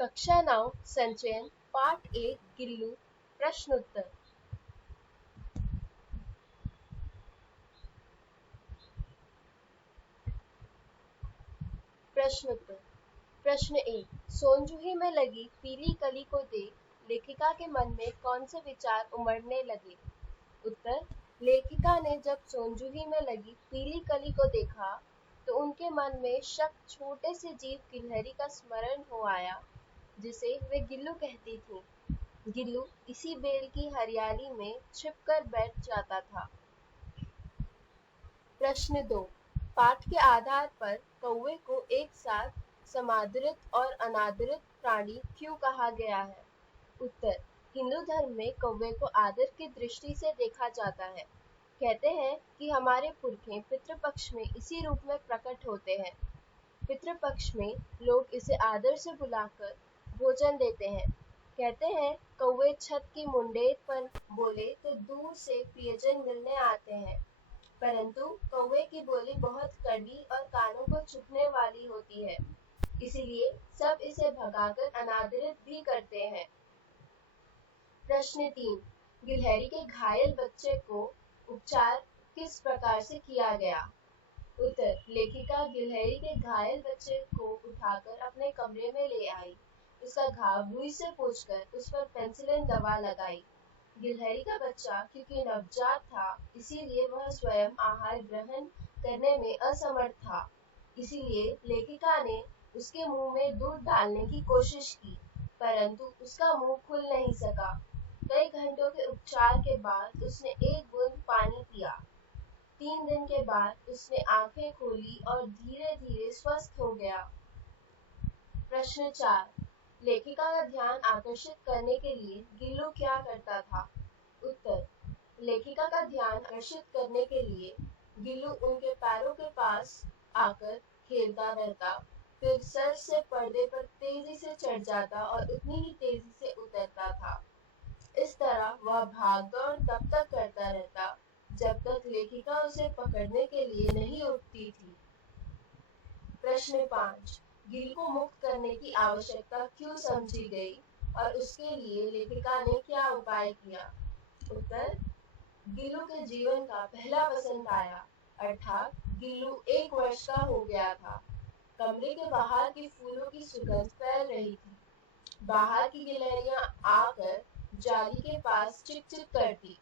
कक्षा 9 संचयन पाठ 1 गिल्लू प्रश्नोत्तर। प्रश्नोत्तर। प्रश्न 1। सोनजूही में लगी पीली कली को देख लेखिका के मन में कौन से विचार उमड़ने लगे? उत्तर। लेखिका ने जब सोनजूही में लगी पीली कली को देखा तो उनके मन में शक छोटे से जीव गिलहरी का स्मरण हो आया जिसे वे गिल्लू कहती थी। गिल्लू इसी बेल की हरियाली में छिपकर बैठ जाता था। प्रश्न 2। पाठ के आधार पर कौवे को एक साथ समादृत और अनादृत प्राणी क्यों कहा गया है? उत्तर। हिंदू धर्म में कौवे को आदर की दृष्टि से देखा जाता है। कहते हैं कि हमारे पुरखे पितृपक्ष में इसी रूप में प्रकट होते हैं। पितृपक्ष में लोग इसे आदर से बुलाकर भोजन देते हैं। कहते हैं कौवे छत की मुंडेर पर बोले तो दूर से प्रियजन मिलने आते हैं, परंतु कौवे की बोली बहुत कड़वी और कानों को चुभने वाली होती है, इसलिए सब इसे भगाकर अनादरित भी करते हैं। प्रश्न 3। गिलहरी के घायल बच्चे को उपचार किस प्रकार से किया गया? उत्तर। लेखिका गिलहरी के घायल बच्चे को उठाकर अपने कमरे में ले आई। उसका घाव रुई से पोंछकर उस पर पेनिसिलिन दवा लगाई। गिलहरी का बच्चा क्योंकि नवजात था, इसीलिए वह स्वयं आहार ग्रहण करने में असमर्थ था। इसीलिए लेखिका ने उसके मुंह में दूध डालने की कोशिश की, परंतु उसका मुंह खुल नहीं सका। कई घंटों के उपचार के बाद उसने एक बूंद पानी पिया। 3 दिन के बाद उसने आंखें खोली और धीरे धीरे स्वस्थ हो गया। प्रश्न 4। लेखिका का ध्यान आकर्षित करने के लिए गिल्लू क्या करता था? उत्तर। लेखिका का ध्यान आकर्षित करने के लिए गिल्लू उनके पैरों के पास आकर खेलता रहता, फिर सर से पर्दे पर तेजी से चढ़ जाता और उतनी ही तेजी से उतरता था। इस तरह वह भाग दौड़ तब तक करता रहता जब तक लेखिका उसे पकड़ने के लिए नहीं उठती थी। प्रश्न 5। गिल्लू को मुक्त करने की आवश्यकता क्यों समझी गई और उसके लिए लेखिका ने क्या उपाय किया? उत्तर। गिल्लू के जीवन का पहला वसंत आया, अर्थात गिल्लू 1 वर्ष का हो गया था। कमरे के बाहर के फूलों की सुगंध फैल रही थी। बाहर की गिलहरियां आकर जाली के पास चिक चिक करती।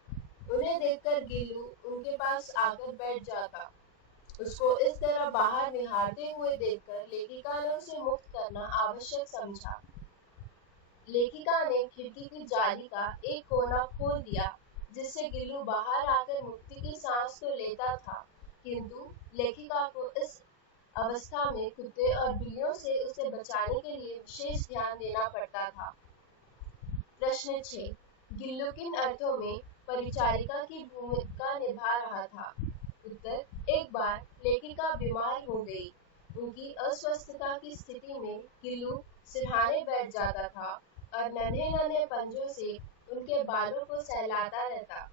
उन्हें देखकर गिल्लू उनके पास आकर बैठ जाता। उसको इस तरह बाहर निहारते हुए देखकर लेखिका ने उसे मुक्त करना आवश्यक समझा। लेखिका ने खिड़की की जाली का एक कोना खोल दिया, जिससे गिल्लू बाहर आकर मुक्ति की सांस तो लेता था, किंतु लेखिका को इस अवस्था में कुत्ते और बिल्लियों से उसे बचाने के लिए विशेष ध्यान देना पड़ता था। प्रश्न 6। गिल्लू किन अर्थों में परिचारिका की भूमिका निभा रहा था? उत्तर। एक बार लेखिका बीमार हो गई। उनकी अस्वस्थता की स्थिति में गिल्लू सिरहाने बैठ जाता था और नन्हे नन्हे पंजों से उनके बालों को सहलाता रहता।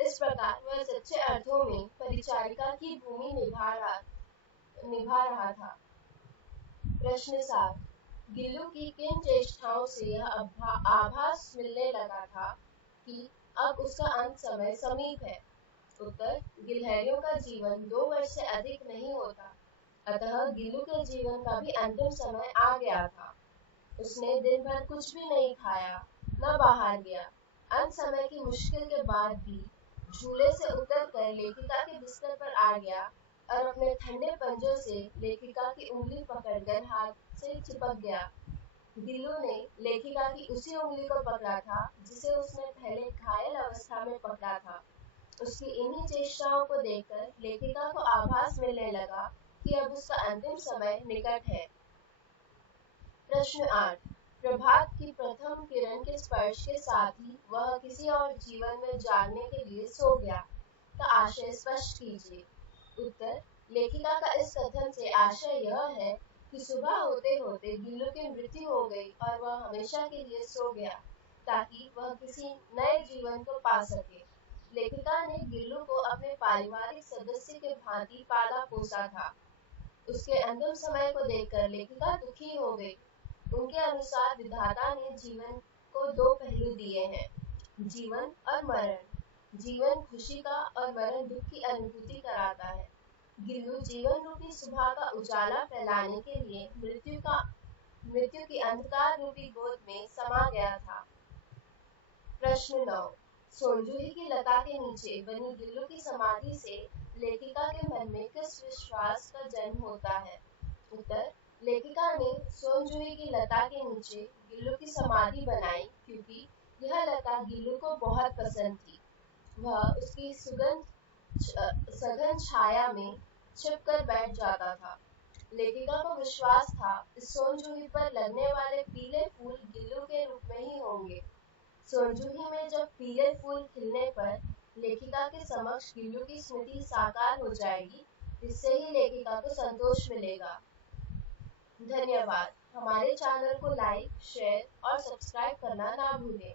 इस प्रकार वह सच्चे अर्थों में परिचारिका की भूमि निभा रहा था। प्रश्न 7। गिल्लू की किन चेष्टाओं से यह आभास मिलने लगा था कि अब उसका अंत समय समीप है? उत्तर। गिलहरियों का जीवन 2 वर्ष से अधिक नहीं होता, अतः गिल्लू के जीवन का भी अंतिम समय आ गया था। उसने दिन भर कुछ भी नहीं खाया, न बाहर गया। अंत समय की मुश्किल के बाद भी झूले से उतरकर लेखिका के बिस्तर पर आ गया और अपने ठंडे पंजों से लेखिका की उंगली पकड़कर हाथ से चिपक गया। गिल्लू ने लेखिका की उसी उंगली को पकड़ा था जिसे उसने पहले घायल अवस्था में पकड़ा था। उसकी इन्हीं चेष्टाओं को देखकर लेखिका को आभास मिलने लगा कि अब उसका अंतिम समय निकट है। प्रश्न 8। प्रभात की प्रथम किरण के स्पर्श के साथ ही वह किसी और जीवन में जागने के लिए सो गया का आशय स्पष्ट कीजिए। उत्तर। लेखिका का इस कथन से आशय यह है कि सुबह होते होते गिल्लू की मृत्यु हो गई और वह हमेशा के लिए सो गया, ताकि वह किसी नए जीवन को पा सके। लेखिका ने गिल्लू को अपने पारिवारिक सदस्य के भांति पाला पोसा था। उसके अंतिम समय को देखकर लेखिका दुखी हो गई। उनके अनुसार विधाता ने जीवन को दो पहलू दिए हैं, जीवन और मरण। जीवन खुशी का और मरण दुख की अनुभूति कराता है। गिल्लू जीवन रूपी सुबह का उजाला फैलाने के लिए मृत्यु की अंधकार रूपी गोद में समा गया था। प्रश्न 9। सोनजूही की लता के नीचे बनी गिल्लू की समाधि से लेखिका के मन में किस विश्वास का जन्म होता है? उत्तर, लेखिका ने सोनजूही की लता के नीचे गिल्लू की समाधि बनाई क्योंकि यह लता गिल्लू को बहुत पसंद थी। वह उसकी सघन छाया में छिपकर बैठ जाता था। लेखिका को विश्वास था इस सोनजूही पर लगने वाले पीले फूल गिल्लू के रूप में ही होंगे। सोनजूही में जब पीले फूल खिलने पर लेखिका के समक्ष गिल्लू की स्मृति साकार हो जाएगी, जिससे ही लेखिका को संतोष मिलेगा। धन्यवाद। हमारे चैनल को लाइक, शेयर और सब्सक्राइब करना ना भूलें।